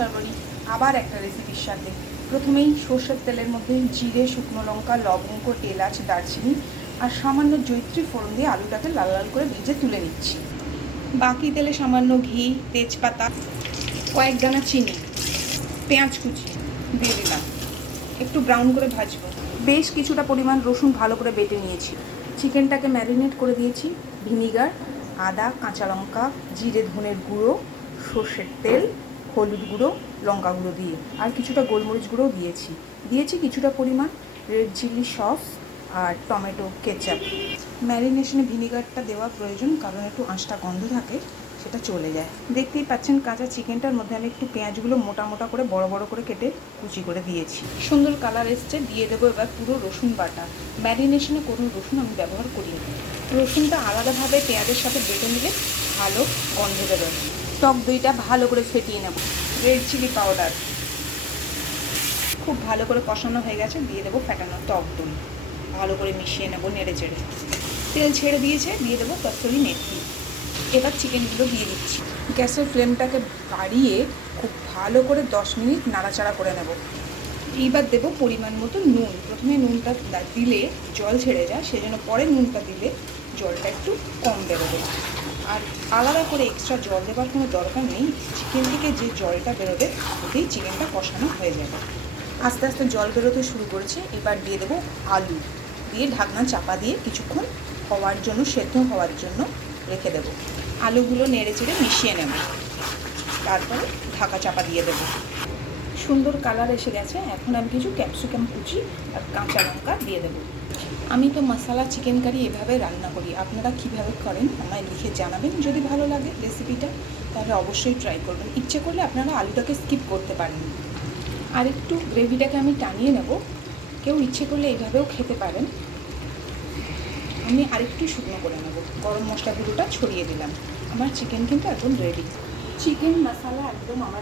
সর্বরি আবার একটা রেসিপির সাথে। প্রথমেই সর্ষের তেলের মধ্যে জিরে, শুকনো লঙ্কা, লবঙ্গ, এলাচ, দারচিনি আর সামান্য জয়িত্রী ফোড়ন দিয়ে আলুটাকে লাল লাল করে ভেজে তুলে নিচ্ছি। বাকি তেলে সামান্য ঘি, তেজপাতা, কয়েক দানা চিনি, পেঁয়াজ কুচি দিয়ে দিলাম, একটু ব্রাউন করে ভাজবো। বেশ কিছুটা পরিমাণ রসুন ভালো করে বেটে নিয়েছি। চিকেনটাকে ম্যারিনেট করে দিয়েছি ভিনিগার, আদা, কাঁচা লঙ্কা, জিরে ধনের গুঁড়ো, সর্ষের তেল, হলুদ গুঁড়ো, লঙ্কা গুঁড়ো দিয়ে আর কিছুটা গোলমরিচ গুঁড়োও দিয়েছি কিছুটা পরিমাণ রেড চিলি সস আর টমেটো কেচাপ। ম্যারিনেশনে ভিনিগারটা দেওয়া প্রয়োজন, কারণ একটু আঁশটা গন্ধ থাকে, সেটা চলে যায়। দেখতেই পাচ্ছেন কাঁচা চিকেনটার মধ্যে আমি একটু পেঁয়াজগুলো মোটা মোটা করে বড় বড় করে কেটে কুচি করে দিয়েছি। সুন্দর কালার এসছে। দিয়ে দেবো এবার পুরো রসুন বাটা। ম্যারিনেশনে কোনো রসুন আমি ব্যবহার করিনি। রসুনটা আলাদাভাবে পেঁয়াজের সাথে বেটে নিলে ভালো গন্ধ বেরোয়। টক দইটা ভালো করে ফেটিয়ে নেব। রেড চিলি পাউডার খুব ভালো করে কষানো হয়ে গেছে। দিয়ে দেবো ফেটানো টক দই, ভালো করে মিশিয়ে নেব নেড়ে চেড়ে। তেল ছেড়ে দিয়েছে, দিয়ে দেবো কসুরি মেথি। এবার চিকেনগুলো দিয়ে দিচ্ছি। গ্যাসের ফ্লেমটাকে বাড়িয়ে খুব ভালো করে 10 মিনিট নাড়াচাড়া করে নেব। এইবার দেবো পরিমাণ মতো নুন। প্রথমে নুনটা দিলে জল ছেড়ে যায়, সেজন্য পরে নুনটা দিলে জলটা একটু কম বেরোবে। আর আলাদা করে এক্সট্রা জল দেওয়ার কোনো দরকার নেই। চিকেন থেকে যে জলটা বেরোবে ওতেই চিকেনটা কষানো হয়ে যাবে। আস্তে আস্তে জল বেরোতে শুরু করেছে। এবার দিয়ে দেবো আলু, দিয়ে ঢাকনা চাপা দিয়ে কিছুক্ষণ হওয়ার জন্য, সেদ্ধ হওয়ার জন্য রেখে দেবো। আলুগুলো নেড়ে চেড়ে মিশিয়ে নেব, তারপরে ঢাকা চাপা দিয়ে দেবো। সুন্দর কালার এসে গেছে। এখন আমি কিছু ক্যাপসিকাম কুচি আর কাঁচা লঙ্কা দিয়ে দেবো। আমি তো মশলা চিকেন কারি এভাবে রান্না করি। আপনারা কীভাবে করেন আমায় লিখে জানাবেন। যদি ভালো লাগে রেসিপিটা তাহলে অবশ্যই ট্রাই করবেন। ইচ্ছে করলে আপনারা আলুটাকে স্কিপ করতে পারেন। আর একটু গ্রেভিটাকে আমি টানিয়ে নেব। কেউ ইচ্ছে করলে এইভাবেও খেতে পারেন। আমি আরেকটু শুকনো করে নেব। গরম মশলা গুঁড়োটা ছড়িয়ে দিলাম। আমার চিকেন কিন্তু একদম রেডি। চিকেন মশলা একদম আমার